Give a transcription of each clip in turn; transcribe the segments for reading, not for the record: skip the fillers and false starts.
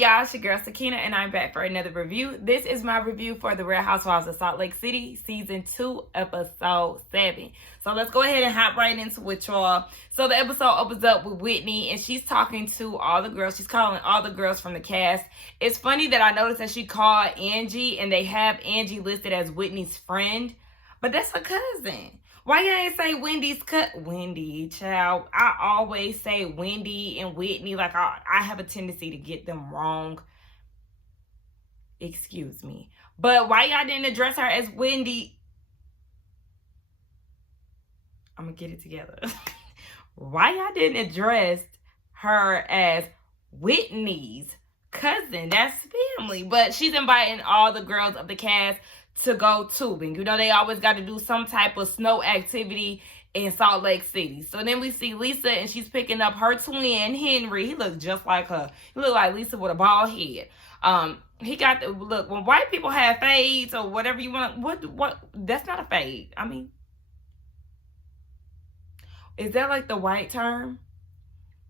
y'all? It's your girl Sakina, and I'm back for another review. This is my review for The Real Housewives of Salt Lake City, Season 2, Episode 7. So let's go ahead and hop right into it, y'all. So the episode opens up with Whitney, and she's talking to all the girls. She's calling all the girls from the cast. It's funny that I noticed that she called Angie, and they have Angie listed as Whitney's friend, but that's her cousin. Why you ain't say Wendy's Wendy, child? I always say Wendy and Whitney. Like, I have a tendency to get them wrong. Excuse me. But why y'all didn't address her as Wendy? I'm going to get it together. Why y'all didn't address her as Whitney's cousin? That's family. But she's inviting all the girls of the cast to go tubing. You know, they always got to do some type of snow activity in Salt Lake City. So then we see Lisa, and she's picking up her twin, Henry. He looks just like her. He look like Lisa with a bald head. He got the look. When white people have fades or whatever you want, what? That's not a fade. I mean, is that like the white term?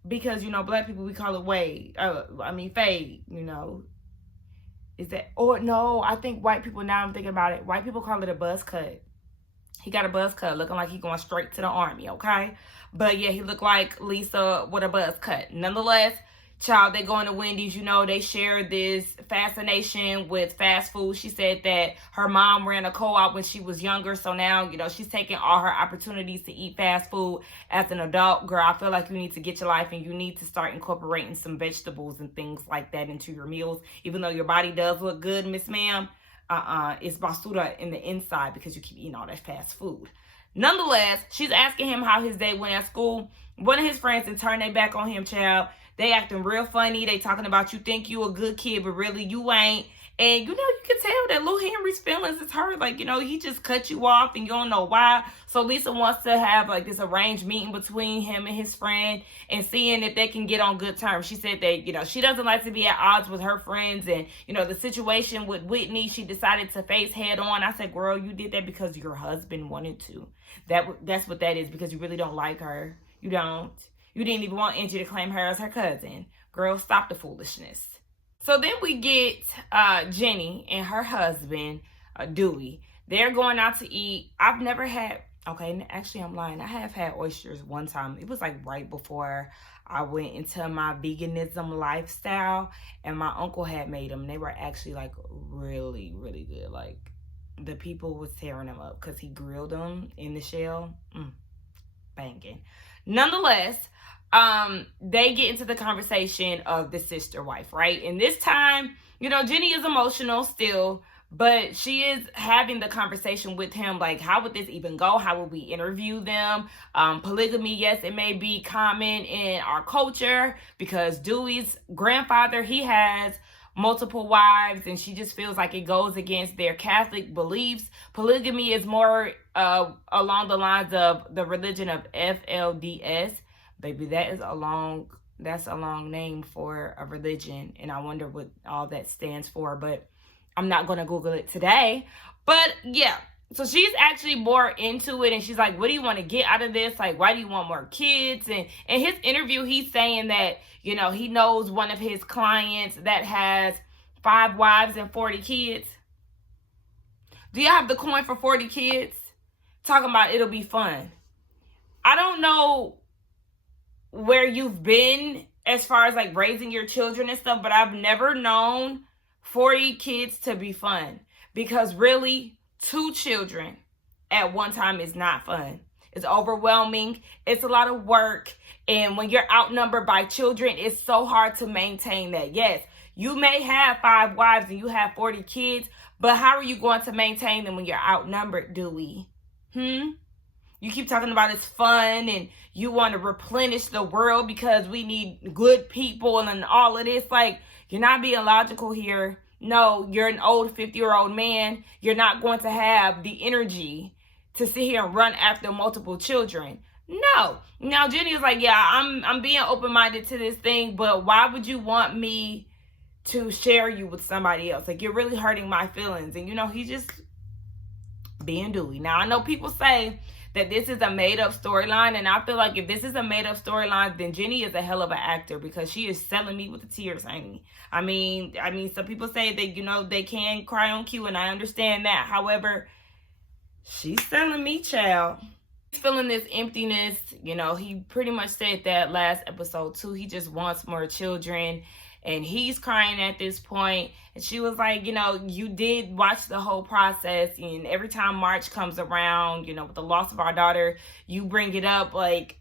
Because, you know, black people, we call it wave. Fade, you know. Is that, or no, I think white people, now I'm thinking about it, white people call it a buzz cut. He got a buzz cut, looking like he going straight to the army, okay? But yeah, he looked like Lisa with a buzz cut. Nonetheless, child, they going to Wendy's. You know, they share this fascination with fast food. She said that her mom ran a co-op when she was younger. So now, you know, she's taking all her opportunities to eat fast food as an adult. Girl, I feel like you need to get your life, and you need to start incorporating some vegetables and things like that into your meals. Even though your body does look good, Miss Ma'am, it's basura in the inside because you keep eating all that fast food. Nonetheless, she's asking him how his day went at school. One of his friends and turned their back on him, child. They acting real funny. They talking about you think you a good kid, but really you ain't. And, you know, you can tell that Lil Henry's feelings is hurt. Like, you know, he just cut you off and you don't know why. So Lisa wants to have, like, this arranged meeting between him and his friend and seeing if they can get on good terms. She said that, you know, she doesn't like to be at odds with her friends. And, you know, the situation with Whitney, she decided to face head on. I said, girl, you did that because your husband wanted to. That's what that is, because you really don't like her. You don't. You didn't even want Angie to claim her as her cousin. Girl, stop the foolishness. So then we get Jenny and her husband, Dewey. They're going out to eat. I've never had, okay, actually I'm lying. I have had oysters one time. It was like right before I went into my veganism lifestyle. And my uncle had made them. They were actually like really, really good. Like the people was tearing them up because he grilled them in the shell. Banging. Nonetheless, they get into the conversation of the sister wife, right? And this time, you know, Jenny is emotional still, but she is having the conversation with him, like, how would this even go? How would we interview them? Polygamy, yes, it may be common in our culture because Dewey's grandfather, he has multiple wives, and she just feels like it goes against their Catholic beliefs. Polygamy is more along the lines of the religion of FLDS. Baby, that's a long name for a religion, and I wonder what all that stands for, but I'm not going to Google it today. But yeah, so she's actually more into it, and she's like, what do you want to get out of this? Like, why do you want more kids? And in his interview, he's saying that, you know, he knows one of his clients that has 5 wives and 40 kids. Do you have the coin for 40 kids? Talking about it'll be fun. I don't know where you've been as far as like raising your children and stuff, but I've never known 40 kids to be fun, because really 2 children at one time is not fun. It's overwhelming. It's a lot of work. And when you're outnumbered by children, it's so hard to maintain that. Yes, you may have 5 wives and you have 40 kids, but how are you going to maintain them when you're outnumbered, Dewey? You keep talking about it's fun and you want to replenish the world because we need good people and all of this. Like, you're not being logical here. No, you're an old 50-year-old man. You're not going to have the energy to sit here and run after multiple children. No. Now, Jenny is like, yeah, I'm being open-minded to this thing, but why would you want me to share you with somebody else? Like, you're really hurting my feelings. And, you know, he's just being Dewey. Now, I know people say that this is a made-up storyline. And I feel like if this is a made-up storyline, then Jenny is a hell of an actor, because she is selling me with the tears, honey. I mean, some people say that, you know, they can cry on cue, and I understand that. However, she's selling me, child. He's feeling this emptiness. You know, he pretty much said that last episode too. He just wants more children, and he's crying at this point. And she was like, you know, you did watch the whole process, and every time March comes around, you know, with the loss of our daughter, you bring it up. Like,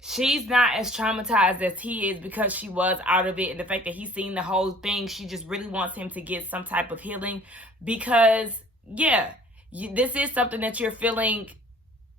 she's not as traumatized as he is, because she was out of it, and the fact that he's seen the whole thing, she just really wants him to get some type of healing, because yeah, this is something that you're feeling.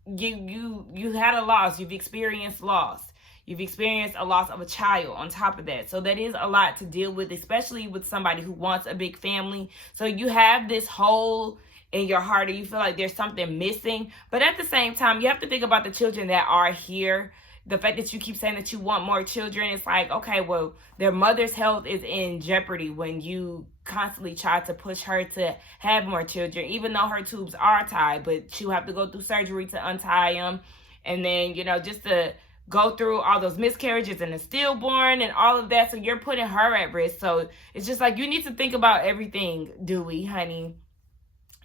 You had a loss. You've experienced loss. You've experienced a loss of a child on top of that. So that is a lot to deal with, especially with somebody who wants a big family. So you have this hole in your heart, and you feel like there's something missing. But at the same time, you have to think about the children that are here. The fact that you keep saying that you want more children, it's like, okay, well, their mother's health is in jeopardy when you constantly try to push her to have more children, even though her tubes are tied, but she'll have to go through surgery to untie them. And then, you know, just to go through all those miscarriages and the stillborn and all of that. So you're putting her at risk. So it's just like, you need to think about everything, Dewey, honey.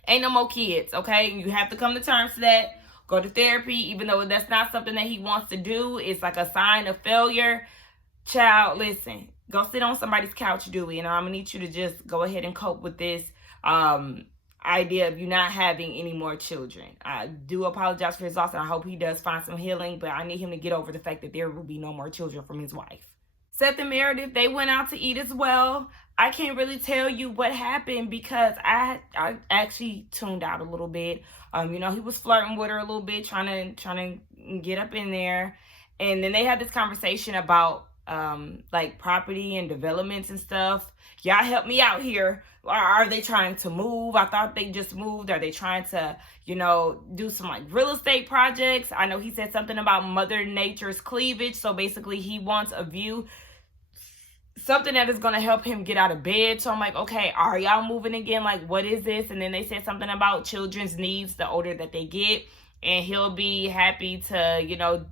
Ain't no more kids, okay? You have to come to terms to that. Go to therapy, even though that's not something that he wants to do. It's like a sign of failure. Child, listen. Go sit on somebody's couch, Dewey, and I'm going to need you to just go ahead and cope with this idea of you not having any more children. I do apologize for his loss, and I hope he does find some healing, but I need him to get over the fact that there will be no more children from his wife. Seth and Meredith, they went out to eat as well. I can't really tell you what happened, because I actually tuned out a little bit. You know, he was flirting with her a little bit, trying to get up in there. And then they had this conversation about like property and developments and stuff. Y'all help me out here. Are they trying to move? I thought they just moved. Are they trying to, you know, do some like real estate projects? I know he said something about Mother Nature's cleavage. So basically he wants a view, something that is going to help him get out of bed. So I'm like, okay, are y'all moving again? Like, what is this? And then they said something about children's needs the older that they get, and he'll be happy to, you know,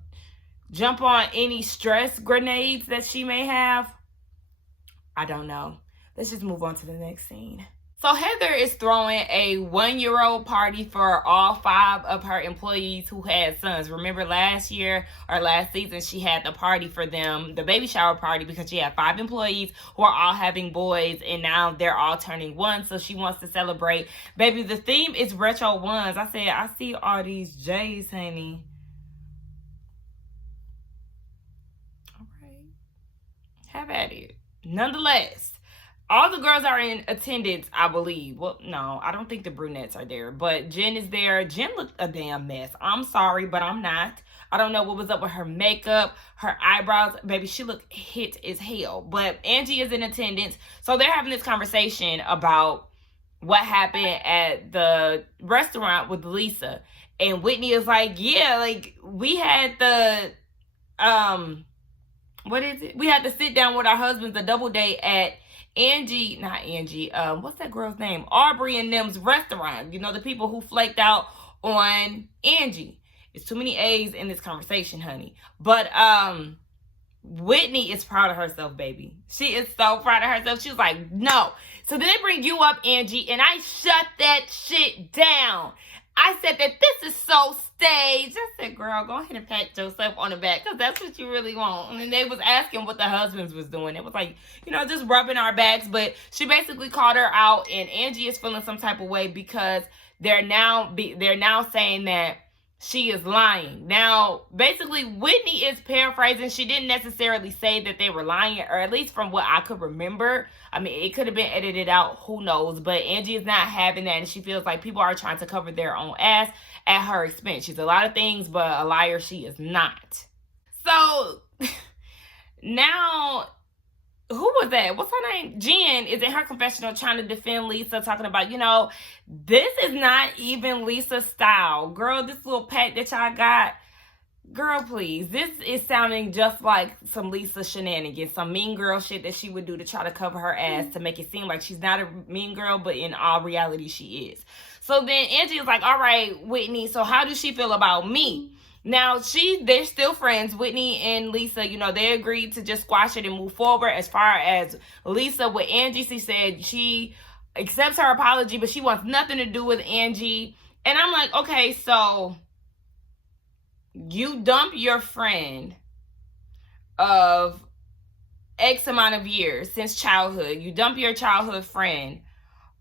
jump on any stress grenades that she may have. I don't know. Let's just move on to the next scene. So Heather is throwing a 1-year-old party for all 5 of her employees who had sons. Remember last year or last season, she had the party for them, the baby shower party, because she had 5 employees who are all having boys, and now they're all turning 1. So she wants to celebrate. Baby, the theme is retro ones. I said, I see all these J's, honey. All right. Have at it. Nonetheless, all the girls are in attendance, I believe. Well, no, I don't think the brunettes are there. But Jen is there. Jen looked a damn mess. I'm sorry, but I'm not. I don't know what was up with her makeup, her eyebrows. Baby, she looked hit as hell. But Angie is in attendance. So they're having this conversation about what happened at the restaurant with Lisa. And Whitney is like, yeah, like, we had the, what is it? We had to sit down with our husbands, a double date at what's that girl's name? Aubrey and them's restaurant. You know, the people who flaked out on Angie. It's too many A's in this conversation, honey. But Whitney is proud of herself, baby. She is so proud of herself. She was like, no. So then they bring you up, Angie, and I shut that shit down. I said that this is so staged. I said, girl, go ahead and pat yourself on the back, because that's what you really want. And then they was asking what the husbands was doing. It was like, you know, just rubbing our backs. But she basically called her out, and Angie is feeling some type of way because they're now saying that she is lying. Now, basically, Whitney is paraphrasing. She didn't necessarily say that they were lying, or at least from what I could remember. I mean, it could have been edited out. Who knows? But Angie is not having that, and she feels like people are trying to cover their own ass at her expense. She's a lot of things, but a liar she is not. So, now, who was that? What's her name? Jen is in her confessional trying to defend Lisa, talking about, you know, this is not even Lisa's style. Girl, this little pack that y'all got, Girl, please. This is sounding just like some Lisa shenanigans, some mean girl shit that she would do to try to cover her ass to make it seem like she's not a mean girl, but in all reality she is. So then Angie is like, all right, Whitney, so how does she feel about me? Now, they're still friends. Whitney and Lisa, they agreed to just squash it and move forward. As far as Lisa with Angie, she said she accepts her apology, but she wants nothing to do with Angie. And I'm like, okay, so you dump your friend of X amount of years since childhood. You dump your childhood friend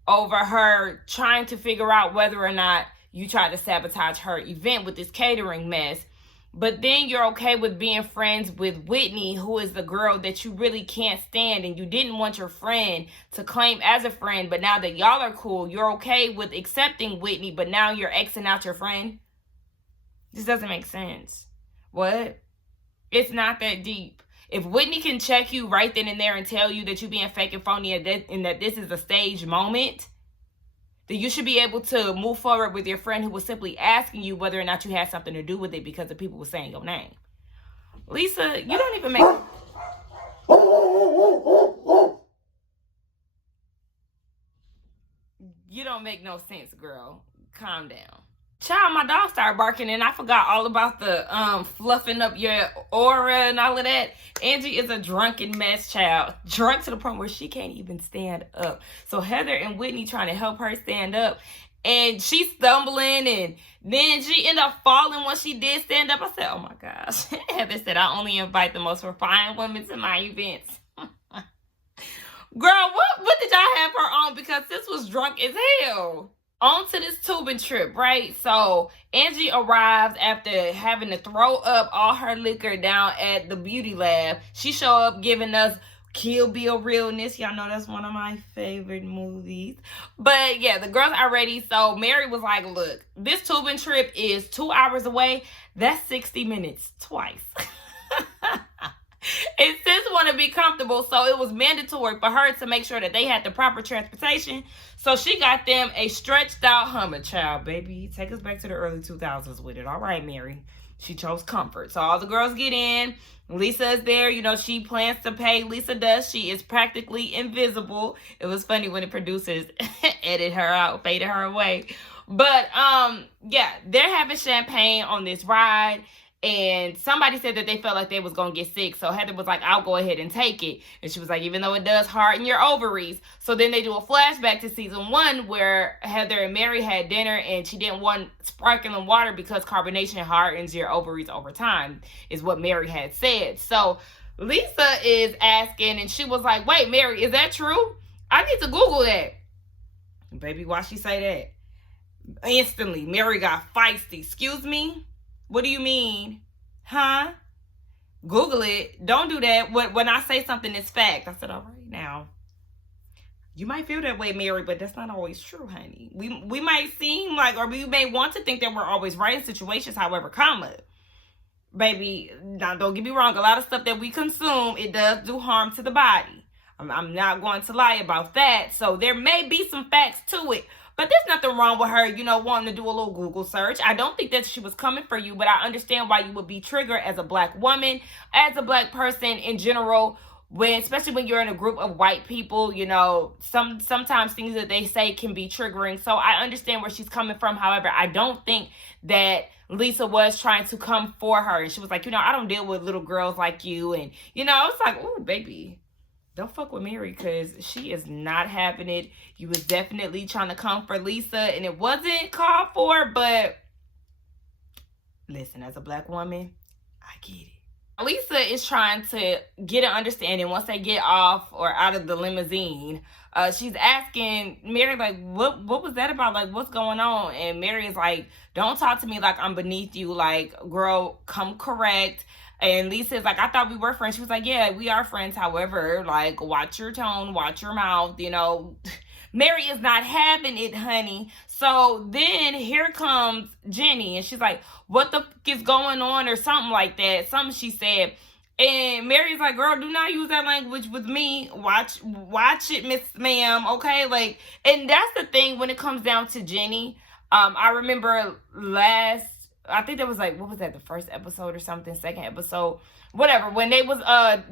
over her trying to figure out whether or not you tried to sabotage her event with this catering mess. But then you're okay with being friends with Whitney, who is the girl that you really can't stand, and you didn't want your friend to claim as a friend, but now that y'all are cool, you're okay with accepting Whitney, but now you're Xing out your friend? This doesn't make sense. What? It's not that deep. If Whitney can check you right then and there and tell you that you're being fake and phony and that this is a stage moment, then you should be able to move forward with your friend who was simply asking you whether or not you had something to do with it because the people were saying your name. Lisa, you don't even make... You don't make no sense, girl. Calm down. Child, my dog started barking and I forgot all about the fluffing up your aura and all of that. Angie is a drunken mess, child. Drunk to the point where she can't even stand up. So Heather and Whitney trying to help her stand up. And she's stumbling and then she ended up falling when she did stand up. I said, oh my gosh. Heather said, I only invite the most refined women to my events. Girl, what did y'all have her on? Because this was drunk as hell. On to this tubing trip, right? So Angie arrives after having to throw up all her liquor down at the beauty lab. She show up giving us Kill Bill realness. Y'all know that's one of my favorite movies. But yeah, the girls are ready. So Mary was like, look, this tubing trip is 2 hours away. That's 60 minutes twice. And sis want to be comfortable, so it was mandatory for her to make sure that they had the proper transportation. So she got them a stretched out Hummer, child, baby. Take us back to the early 2000s with it. All right, Mary. She chose comfort. So all the girls get in. Lisa is there. She plans to pay. Lisa does. She is practically invisible. It was funny when the producers edited her out, faded her away. But, yeah, they're having champagne on this ride. And somebody said that they felt like they was going to get sick. So Heather was like, I'll go ahead and take it. And she was like, even though it does harden your ovaries. So then they do a flashback to season 1 where Heather and Mary had dinner and she didn't want sparkling water because carbonation hardens your ovaries over time, is what Mary had said. So Lisa is asking and she was like, wait, Mary, is that true? I need to Google that. Baby, why she say that? Instantly, Mary got feisty. Excuse me? What do you mean? Huh? Google it. Don't do that. When I say something, it's fact. I said, all right, now. You might feel that way, Mary, but that's not always true, honey. We might seem like, or we may want to think that we're always right in situations, however, baby, now don't get me wrong. A lot of stuff that we consume, it does do harm to the body. I'm not going to lie about that. So there may be some facts to it. But there's nothing wrong with her, wanting to do a little Google search. I don't think that she was coming for you, but I understand why you would be triggered as a black woman, as a black person in general, especially when you're in a group of white people, sometimes things that they say can be triggering. So I understand where she's coming from. However, I don't think that Lisa was trying to come for her. And she was like, I don't deal with little girls like you. And, it's like, oh, baby. Don't fuck with Mary because she is not having it. You was definitely trying to come for Lisa and it wasn't called for, but listen, as a black woman, I get it. Lisa is trying to get an understanding once they get off or out of the limousine. She's asking Mary, like, what was that about? Like, what's going on? And Mary is like, don't talk to me like I'm beneath you. Like, girl, come correct. And Lisa is like, I thought we were friends. She was like, yeah, we are friends. However, like, watch your tone, watch your mouth, Mary is not having it, honey. So then here comes Jenny. And she's like, what the fuck is going on? Or something like that. Something she said. And Mary's like, girl, do not use that language with me. Watch it, Miss Ma'am. Okay? Like, and that's the thing when it comes down to Jenny. I remember I think that was like, what was that, the first episode or something, second episode, whatever, when they was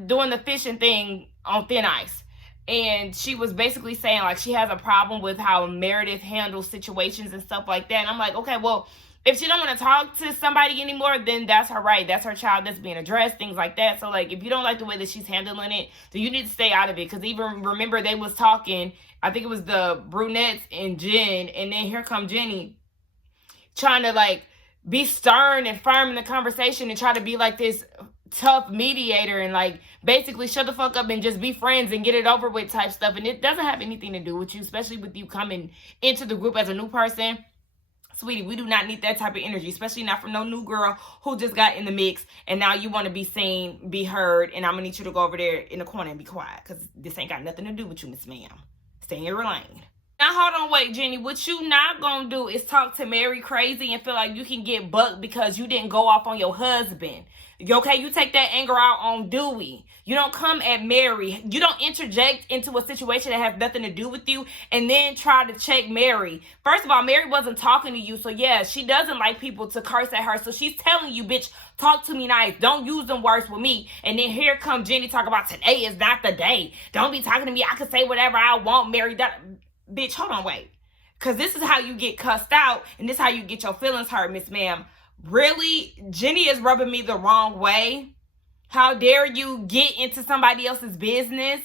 doing the fishing thing on thin ice. And she was basically saying like she has a problem with how Meredith handles situations and stuff like that. And I'm like, okay, well, if she don't want to talk to somebody anymore, then that's her right. That's her child that's being addressed, things like that. So like, if you don't like the way that she's handling it, then you need to stay out of it. Because even remember they was talking, I think it was the brunettes and Jen, and then here come Jenny trying to like be stern and firm in the conversation and try to be like this tough mediator and like basically shut the fuck up and just be friends and get it over with type stuff. And it doesn't have anything to do with you, especially with you coming into the group as a new person. Sweetie, we do not need that type of energy, especially not from no new girl who just got in the mix and now you want to be seen, be heard, and I'm going to need you to go over there in the corner and be quiet because this ain't got nothing to do with you, Miss Ma'am. Stay in your lane. Now, hold on, wait, Jenny. What you not going to do is talk to Mary crazy and feel like you can get bucked because you didn't go off on your husband. Okay, you take that anger out on Dewey. You don't come at Mary. You don't interject into a situation that has nothing to do with you and then try to check Mary. First of all, Mary wasn't talking to you. So, yeah, she doesn't like people to curse at her. So she's telling you, bitch, talk to me nice. Don't use them words with me. And then here comes Jenny talk about today is not the day. Don't be talking to me. I can say whatever I want, Mary. Bitch, hold on, wait. Because this is how you get cussed out and this is how you get your feelings hurt, Miss Ma'am. Really? Jenny is rubbing me the wrong way. How dare you get into somebody else's business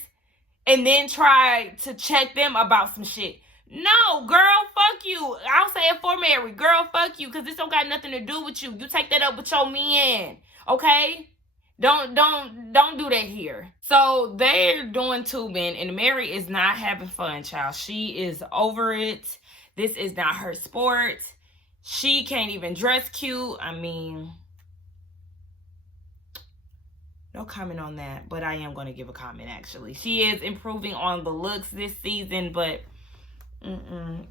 and then try to check them about some shit? No, girl, fuck you. I'll say it for Mary. Girl, fuck you, because this don't got nothing to do with you. You take that up with your man, okay? Don't do that here. So they're doing tubing and Mary is not having fun, child. She is over it. This is not her sport. She can't even dress cute. I mean, no comment on that, but I am going to give a comment actually. She is improving on the looks this season, but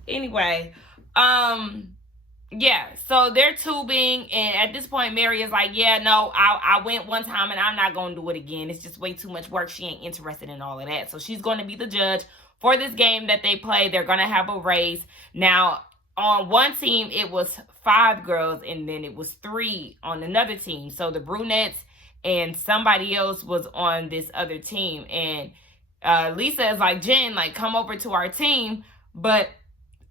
anyway, yeah, so they're tubing, and at this point, Mary is like, yeah, no, I went one time, and I'm not going to do it again. It's just way too much work. She ain't interested in all of that. So she's going to be the judge for this game that they play. They're going to have a race. Now, on one team, it was 5 girls, and then it was 3 on another team. So the brunettes and somebody else was on this other team. And Lisa is like, Jen, like, come over to our team. But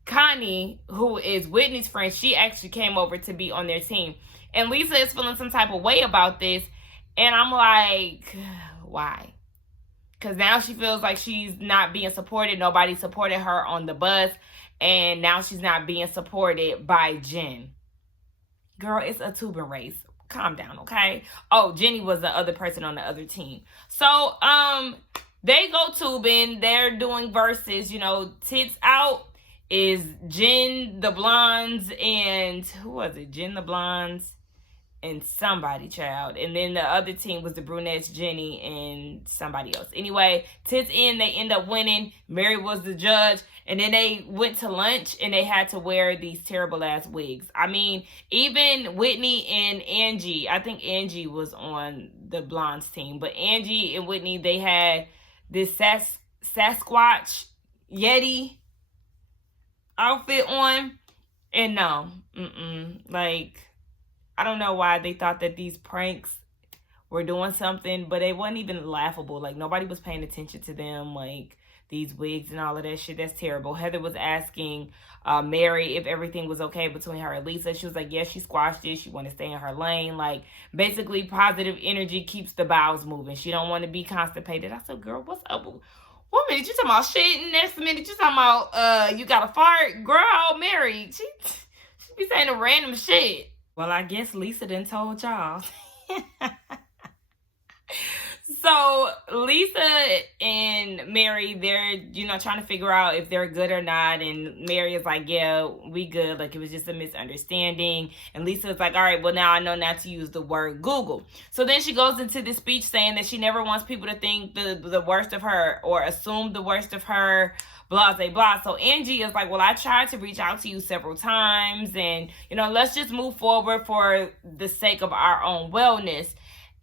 Connie, who is Whitney's friend, she actually came over to be on their team. And Lisa is feeling some type of way about this. And I'm like, why? Because now she feels like she's not being supported. Nobody supported her on the bus. And now she's not being supported by Jen. Girl, it's a tubing race. Calm down, okay? Oh, Jenny was the other person on the other team. So, they go tubing. They're doing verses, you know, tits out is Jen the Blondes and who was it? Jen the Blondes and somebody, child. And then the other team was the brunettes, Jenny and somebody else. Anyway, tits in, they end up winning. Mary was the judge. And then they went to lunch and they had to wear these terrible ass wigs. I mean, even Whitney and Angie, I think Angie was on the Blondes team, but Angie and Whitney, they had this Sasquatch Yeti outfit on. And no, like, I don't know why they thought that these pranks were doing something, but they wasn't even laughable. Like, nobody was paying attention to them. Like, these wigs and all of that shit, that's terrible. Heather was asking Mary if everything was okay between her and Lisa. She was like, yeah, she squashed it. She want to stay in her lane. Like, basically, positive energy keeps the bowels moving. She don't want to be constipated. I said, girl, what's up? 1 minute you talking about shit, and next minute you talking about you got a fart. Girl, Mary, she be saying a random shit. Well, I guess Lisa done told y'all. So Lisa and Mary, they're, you know, trying to figure out if they're good or not. And Mary is like, yeah, we good. Like, it was just a misunderstanding. And Lisa is like, all right, well, now I know not to use the word Google. So then she goes into this speech saying that she never wants people to think the worst of her or assume the worst of her, blah, blah, blah. So Angie is like, well, I tried to reach out to you several times. And, you know, let's just move forward for the sake of our own wellness.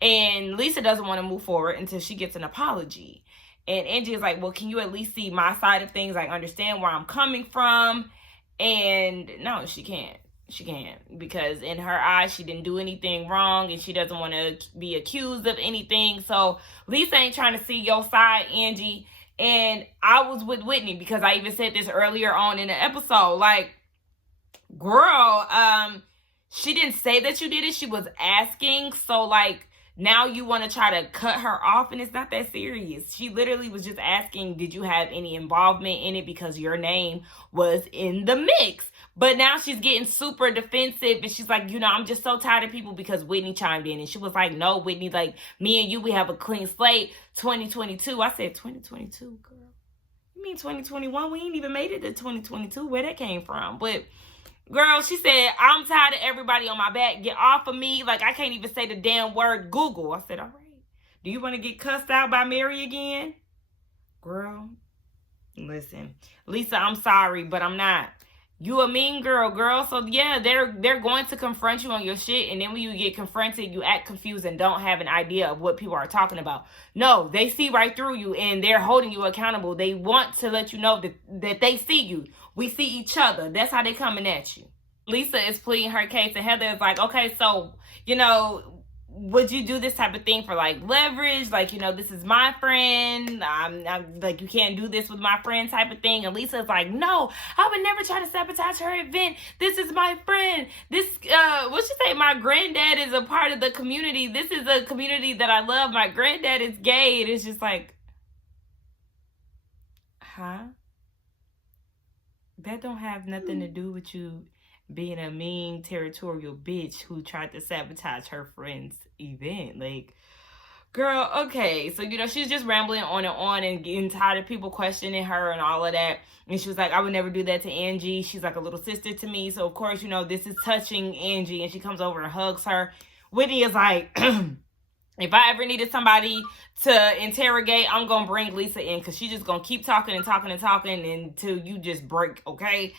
And Lisa doesn't want to move forward until she gets an apology. And Angie is like, well, can you at least see my side of things? Like, understand where I'm coming from? And no, she can't. She can't, because in her eyes she didn't do anything wrong and she doesn't want to be accused of anything. So Lisa ain't trying to see your side, Angie. And I was with Whitney because I even said this earlier on in the episode. Like, girl, she didn't say that you did it. She was asking. So like, now you want to try to cut her off, and it's not that serious. She literally was just asking, did you have any involvement in it, because your name was in the mix. But now she's getting super defensive, and she's like, I'm just so tired of people, because Whitney chimed in and she was like, no, Whitney, like, me and you, we have a clean slate. 2022. I said 2022, girl. You mean 2021? We ain't even made it to 2022. Where that came from? But girl, she said, I'm tired of everybody on my back. Get off of me. Like, I can't even say the damn word Google. I said, all right. Do you want to get cussed out by Mary again? Girl, listen. Lisa, I'm sorry, but I'm not. You a mean girl. So yeah, they're going to confront you on your shit, and then when you get confronted, you act confused and don't have an idea of what people are talking about. No, they see right through you, and they're holding you accountable. They want to let you know that they see you. We see each other. That's how they coming at you. Lisa is pleading her case, and Heather is like, okay, so, would you do this type of thing for like leverage? Like, this is my friend. I'm like, you can't do this with my friend type of thing. And Lisa's like, no, I would never try to sabotage her event. This is my friend. This, what you say? My granddad is a part of the community. This is a community that I love. My granddad is gay. And it's just like, huh? That don't have nothing to do with you being a mean, territorial bitch who tried to sabotage her friend's event. Like, girl, okay. So, she's just rambling on and getting tired of people questioning her and all of that. And she was like, I would never do that to Angie. She's like a little sister to me. So, of course, this is touching Angie. And she comes over and hugs her. Whitney is like, if I ever needed somebody to interrogate, I'm going to bring Lisa in, because she's just going to keep talking and talking and talking until you just break, okay?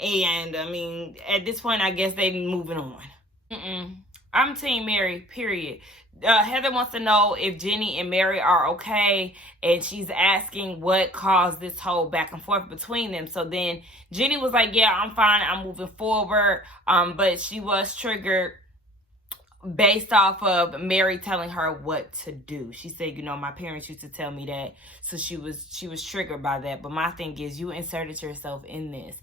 And, I mean, at this point, I guess they're moving on. I'm Team Mary, period. Heather wants to know if Jenny and Mary are okay, and she's asking what caused this whole back and forth between them. So then Jenny was like, yeah, I'm fine, I'm moving forward, but she was triggered based off of Mary telling her what to do. She said, my parents used to tell me that, so she was triggered by that. But my thing is, you inserted yourself in this.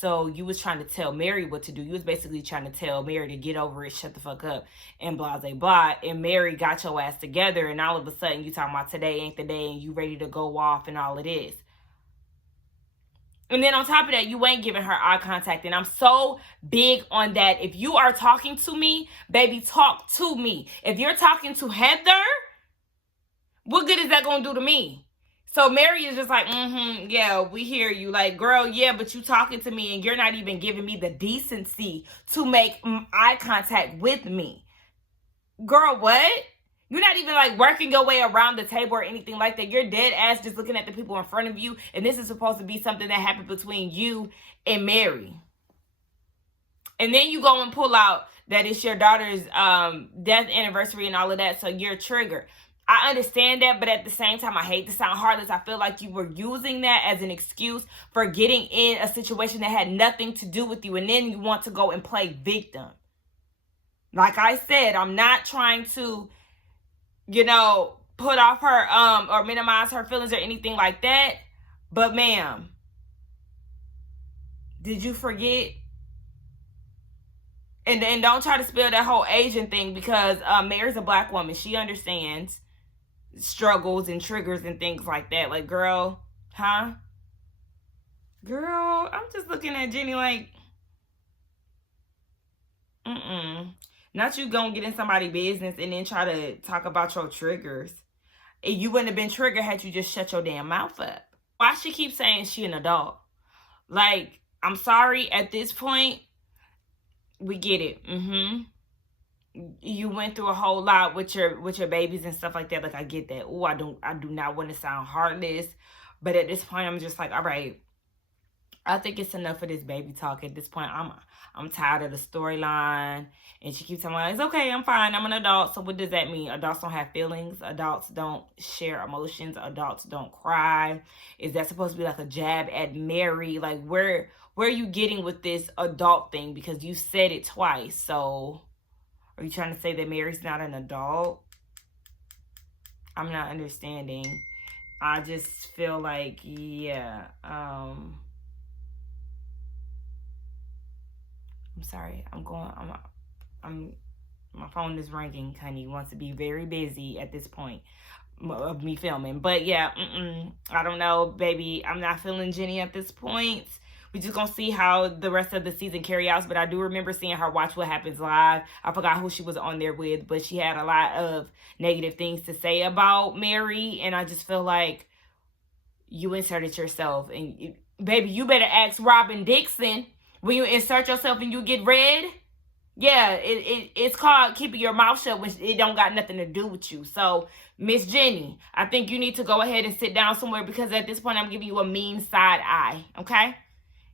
So you was trying to tell Mary what to do. You was basically trying to tell Mary to get over it, shut the fuck up, and blah, blah, blah. And Mary got your ass together, and all of a sudden you talking about today ain't the day, and you ready to go off and all of this. And then on top of that, you ain't giving her eye contact. And I'm so big on that. If you are talking to me, baby, talk to me. If you're talking to Heather, what good is that going to do to me? So Mary is just like, yeah, we hear you. Like, girl, yeah, but you talking to me and you're not even giving me the decency to make eye contact with me. Girl, what? You're not even like working your way around the table or anything like that. You're dead ass just looking at the people in front of you. And this is supposed to be something that happened between you and Mary. And then you go and pull out that it's your daughter's death anniversary and all of that. So you're triggered. I understand that, but at the same time, I hate to sound heartless. I feel like you were using that as an excuse for getting in a situation that had nothing to do with you. And then you want to go and play victim. Like I said, I'm not trying to, put off her or minimize her feelings or anything like that. But ma'am, did you forget? And don't try to spill that whole Asian thing, because Mary's a black woman. She understands struggles and triggers and things like that. Like, girl, huh? Girl, I'm just looking at Jenny like, not you gonna get in somebody's business and then try to talk about your triggers. And you wouldn't have been triggered had you just shut your damn mouth up. Why she keep saying she an adult? Like, I'm sorry, at this point, we get it. You went through a whole lot with your babies and stuff like that. Like, I get that. Oh, I do not want to sound heartless, but at this point, I'm just like, all right, I think it's enough of this baby talk at this point. I'm tired of the storyline. And she keeps telling me, it's okay, I'm fine, I'm an adult. So what does that mean? Adults don't have feelings. Adults don't share emotions. Adults don't cry. Is that supposed to be like a jab at Mary? Like, where are you getting with this adult thing? Because you said it twice. So are you trying to say that Mary's not an adult? I'm not understanding. I just feel like, yeah, I'm sorry. I'm my phone is ringing. Honey wants to be very busy at this point of me filming. But yeah, I don't know, baby. I'm not feeling Jenny at this point. We just gonna see how the rest of the season carry out. But I do remember seeing her watch What Happens Live. I forgot who she was on there with, but she had a lot of negative things to say about Mary, and I just feel like you inserted yourself. And baby, you better ask Robin Dixon when you insert yourself and you get red. Yeah, it's called keeping your mouth shut when it don't got nothing to do with you. So, Miss Jenny, I think you need to go ahead and sit down somewhere, because at this point I'm giving you a mean side eye. Okay?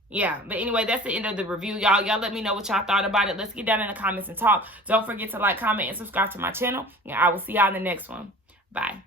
Yeah, but anyway, that's the end of the review, y'all. Y'all let me know what y'all thought about it. Let's get down in the comments and talk. Don't forget to like, comment, and subscribe to my channel. And I will see y'all in the next one. Bye.